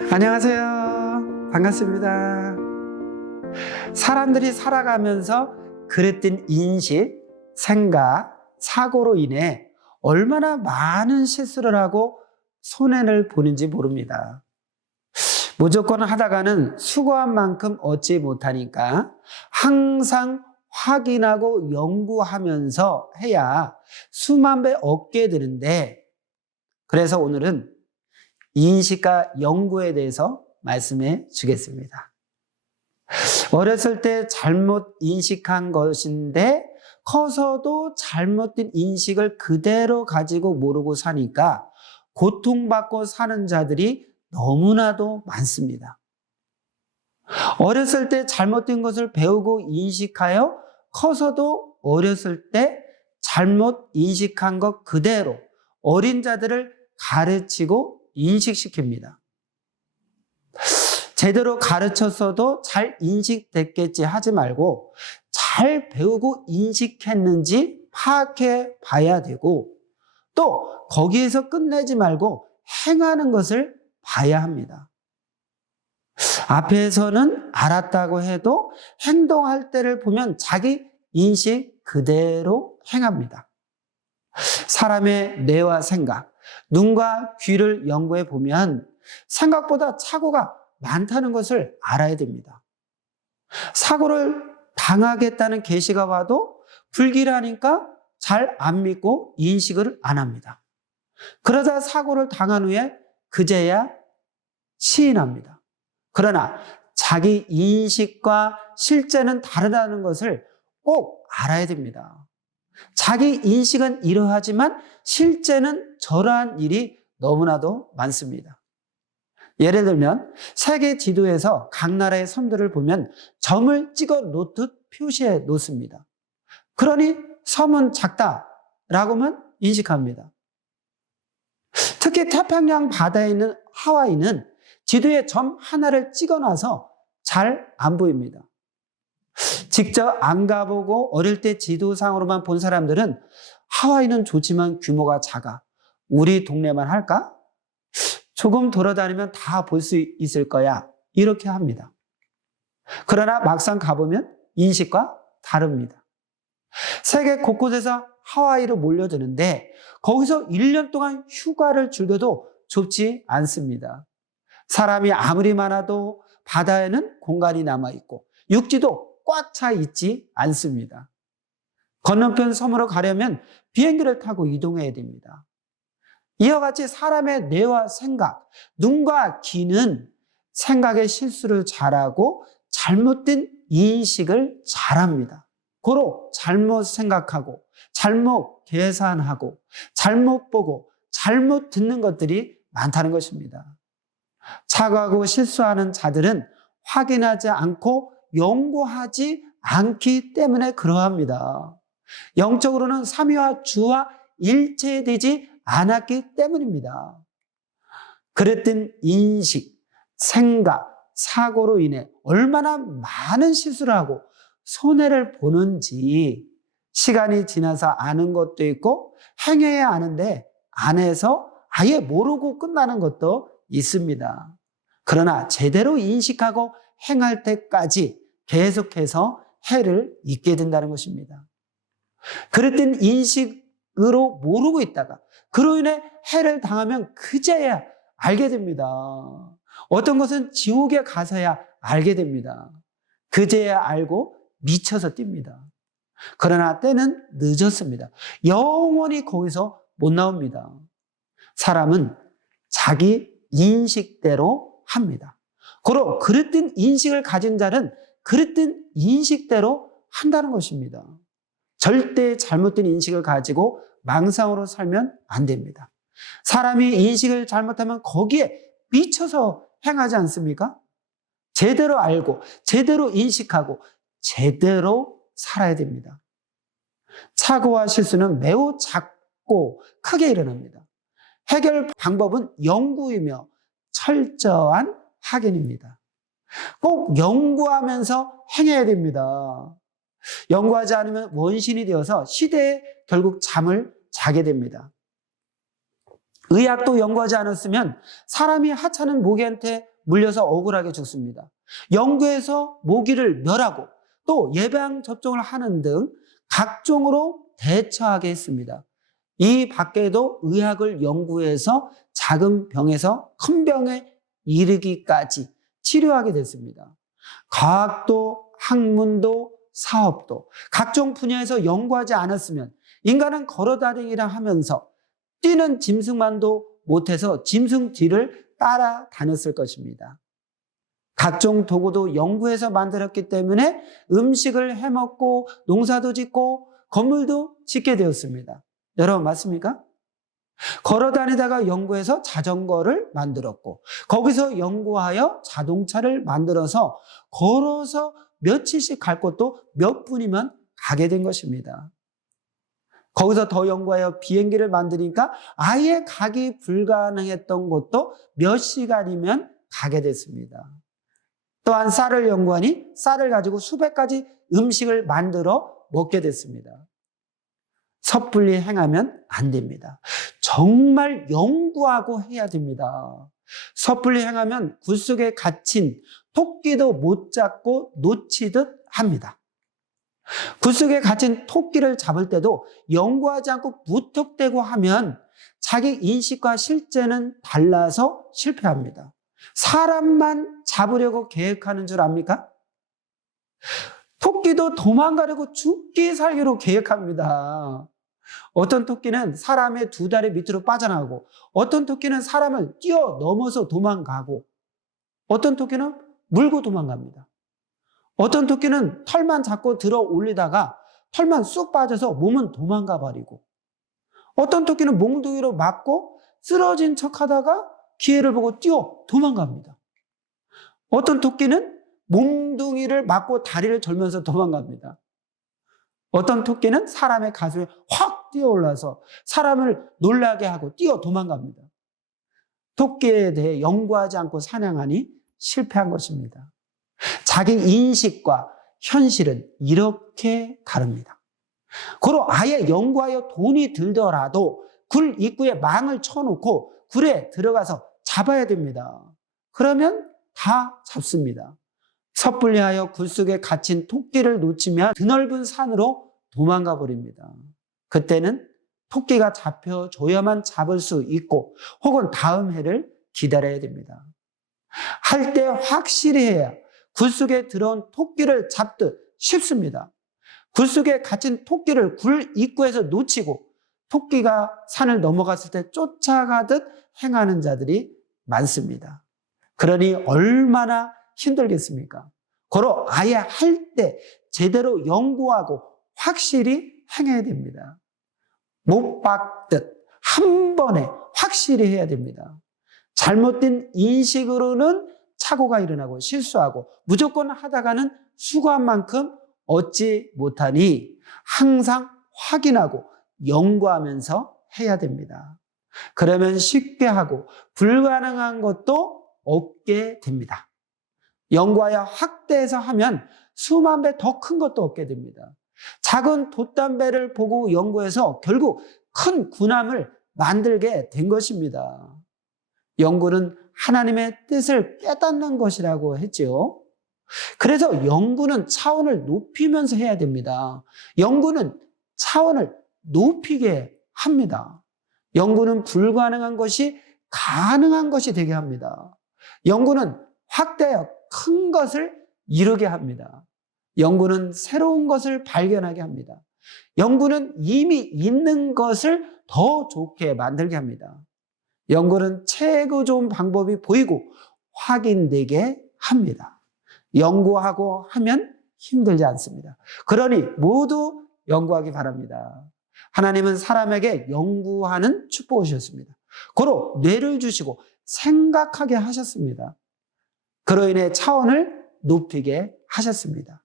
안녕하세요. 반갑습니다. 사람들이 살아가면서 그랬던 인식, 생각, 사고로 인해 얼마나 많은 실수를 하고 손해를 보는지 모릅니다. 무조건 하다가는 수고한 만큼 얻지 못하니까 항상 확인하고 연구하면서 해야 수만 배 얻게 되는데, 그래서 오늘은 인식과 연구에 대해서 말씀해 주겠습니다. 어렸을 때 잘못 인식한 것인데 커서도 잘못된 인식을 그대로 가지고 모르고 사니까 고통받고 사는 자들이 너무나도 많습니다. 어렸을 때 잘못된 것을 배우고 인식하여 커서도 어렸을 때 잘못 인식한 것 그대로 어린 자들을 가르치고 인식시킵니다. 제대로 가르쳤어도 잘 인식됐겠지 하지 말고 잘 배우고 인식했는지 파악해 봐야 되고, 또 거기에서 끝내지 말고 행하는 것을 봐야 합니다. 앞에서는 알았다고 해도 행동할 때를 보면 자기 인식 그대로 행합니다. 사람의 뇌와 생각, 눈과 귀를 연구해 보면 생각보다 착오가 많다는 것을 알아야 됩니다. 사고를 당하겠다는 계시가 와도 불길하니까 잘 안 믿고 인식을 안 합니다. 그러다 사고를 당한 후에 그제야 시인합니다. 그러나 자기 인식과 실제는 다르다는 것을 꼭 알아야 됩니다. 자기 인식은 이러하지만 실제는 저러한 일이 너무나도 많습니다. 예를 들면 세계 지도에서 각 나라의 섬들을 보면 점을 찍어 놓듯 표시해 놓습니다. 그러니 섬은 작다라고만 인식합니다. 특히 태평양 바다에 있는 하와이는 지도에 점 하나를 찍어놔서 잘 안 보입니다. 직접 안 가보고 어릴 때 지도상으로만 본 사람들은 하와이는 좋지만 규모가 작아, 우리 동네만 할까? 조금 돌아다니면 다 볼 수 있을 거야, 이렇게 합니다. 그러나 막상 가보면 인식과 다릅니다. 세계 곳곳에서 하와이로 몰려드는데 거기서 1년 동안 휴가를 즐겨도 좁지 않습니다. 사람이 아무리 많아도 바다에는 공간이 남아있고 육지도 꽉 차 있지 않습니다. 건너편 섬으로 가려면 비행기를 타고 이동해야 됩니다. 이와 같이 사람의 뇌와 생각, 눈과 귀는 생각의 실수를 잘하고 잘못된 인식을 잘합니다. 고로 잘못 생각하고 잘못 계산하고 잘못 보고 잘못 듣는 것들이 많다는 것입니다. 착오하고 실수하는 자들은 확인하지 않고 연구하지 않기 때문에 그러합니다. 영적으로는 삼위와 주와 일체되지 않았기 때문입니다. 그랬던 인식, 생각, 사고로 인해 얼마나 많은 실수를 하고 손해를 보는지 시간이 지나서 아는 것도 있고 행해야 아는데 안 해서 아예 모르고 끝나는 것도 있습니다. 그러나 제대로 인식하고 행할 때까지 계속해서 해를 입게 된다는 것입니다. 그랬던 인식으로 모르고 있다가 그로 인해 해를 당하면 그제야 알게 됩니다. 어떤 것은 지옥에 가서야 알게 됩니다. 그제야 알고 미쳐서 뜁니다. 그러나 때는 늦었습니다. 영원히 거기서 못 나옵니다. 사람은 자기 인식대로 합니다. 고로 그릇된 인식을 가진 자는 그릇된 인식대로 한다는 것입니다. 절대 잘못된 인식을 가지고 망상으로 살면 안 됩니다. 사람이 인식을 잘못하면 거기에 미쳐서 행하지 않습니까? 제대로 알고 제대로 인식하고 제대로 살아야 됩니다. 착오와 실수는 매우 작고 크게 일어납니다. 해결 방법은 연구이며 철저한 확인입니다. 꼭 연구하면서 행해야 됩니다. 연구하지 않으면 원신이 되어서 시대에 결국 잠을 자게 됩니다. 의학도 연구하지 않았으면 사람이 하찮은 모기한테 물려서 억울하게 죽습니다. 연구해서 모기를 멸하고 또 예방 접종을 하는 등 각종으로 대처하게 했습니다. 이 밖에도 의학을 연구해서 작은 병에서 큰 병에 이르기까지 치료하게 됐습니다. 과학도 학문도 사업도 각종 분야에서 연구하지 않았으면 인간은 걸어다니기라 하면서 뛰는 짐승만도 못해서 짐승 뒤를 따라 다녔을 것입니다. 각종 도구도 연구해서 만들었기 때문에 음식을 해먹고 농사도 짓고 건물도 짓게 되었습니다. 여러분 맞습니까? 걸어다니다가 연구해서 자전거를 만들었고 거기서 연구하여 자동차를 만들어서 걸어서 며칠씩 갈 곳도 몇 분이면 가게 된 것입니다. 거기서 더 연구하여 비행기를 만드니까 아예 가기 불가능했던 곳도 몇 시간이면 가게 됐습니다. 또한 쌀을 연구하니 쌀을 가지고 수백 가지 음식을 만들어 먹게 됐습니다. 섣불리 행하면 안 됩니다. 정말 연구하고 해야 됩니다. 섣불리 행하면 굴 속에 갇힌 토끼도 못 잡고 놓치듯 합니다. 굴 속에 갇힌 토끼를 잡을 때도 연구하지 않고 무턱대고 하면 자기 인식과 실제는 달라서 실패합니다. 사람만 잡으려고 계획하는 줄 압니까? 토끼도 도망가려고 죽기 살기로 계획합니다. 어떤 토끼는 사람의 두 다리 밑으로 빠져나가고 어떤 토끼는 사람을 뛰어넘어서 도망가고 어떤 토끼는 물고 도망갑니다. 어떤 토끼는 털만 잡고 들어 올리다가 털만 쑥 빠져서 몸은 도망가 버리고 어떤 토끼는 몽둥이로 맞고 쓰러진 척하다가 기회를 보고 뛰어 도망갑니다. 어떤 토끼는 몽둥이를 맞고 다리를 절면서 도망갑니다. 어떤 토끼는 사람의 가슴에 확 뛰어올라서 사람을 놀라게 하고 뛰어 도망갑니다. 토끼에 대해 연구하지 않고 사냥하니 실패한 것입니다. 자기 인식과 현실은 이렇게 다릅니다. 고로 아예 연구하여 돈이 들더라도 굴 입구에 망을 쳐놓고 굴에 들어가서 잡아야 됩니다. 그러면 다 잡습니다. 섣불리 하여 굴 속에 갇힌 토끼를 놓치면 드넓은 산으로 도망가 버립니다. 그때는 토끼가 잡혀줘야만 잡을 수 있고 혹은 다음 해를 기다려야 됩니다. 할 때 확실히 해야 굴 속에 들어온 토끼를 잡듯 쉽습니다. 굴 속에 갇힌 토끼를 굴 입구에서 놓치고 토끼가 산을 넘어갔을 때 쫓아가듯 행하는 자들이 많습니다. 그러니 얼마나 힘들겠습니까? 고로 아예 할 때 제대로 연구하고 확실히 행해야 됩니다. 못 박듯 한 번에 확실히 해야 됩니다. 잘못된 인식으로는 착오가 일어나고 실수하고 무조건 하다가는 수고한 만큼 얻지 못하니 항상 확인하고 연구하면서 해야 됩니다. 그러면 쉽게 하고 불가능한 것도 얻게 됩니다. 연구하여 확대해서 하면 수만 배 더 큰 것도 얻게 됩니다. 작은 돛담배를 보고 연구해서 결국 큰 군함을 만들게 된 것입니다. 연구는 하나님의 뜻을 깨닫는 것이라고 했죠. 그래서 연구는 차원을 높이면서 해야 됩니다. 연구는 차원을 높이게 합니다. 연구는 불가능한 것이 가능한 것이 되게 합니다. 연구는 확대하여 큰 것을 이루게 합니다. 연구는 새로운 것을 발견하게 합니다. 연구는 이미 있는 것을 더 좋게 만들게 합니다. 연구는 최고 좋은 방법이 보이고 확인되게 합니다. 연구하고 하면 힘들지 않습니다. 그러니 모두 연구하기 바랍니다. 하나님은 사람에게 연구하는 축복을 주셨습니다. 고로 뇌를 주시고 생각하게 하셨습니다. 그로 인해 차원을 높이게 하셨습니다.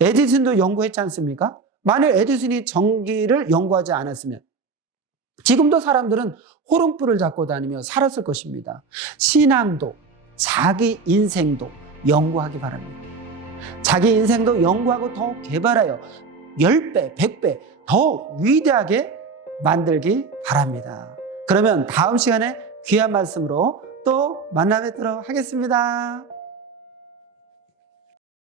에디슨도 연구했지 않습니까? 만일 에디슨이 전기를 연구하지 않았으면 지금도 사람들은 호롱불을 잡고 다니며 살았을 것입니다. 신앙도 자기 인생도 연구하기 바랍니다. 자기 인생도 연구하고 더 개발하여 10배, 100배 더 위대하게 만들기 바랍니다. 그러면 다음 시간에 귀한 말씀으로 또 만나 뵙도록 하겠습니다.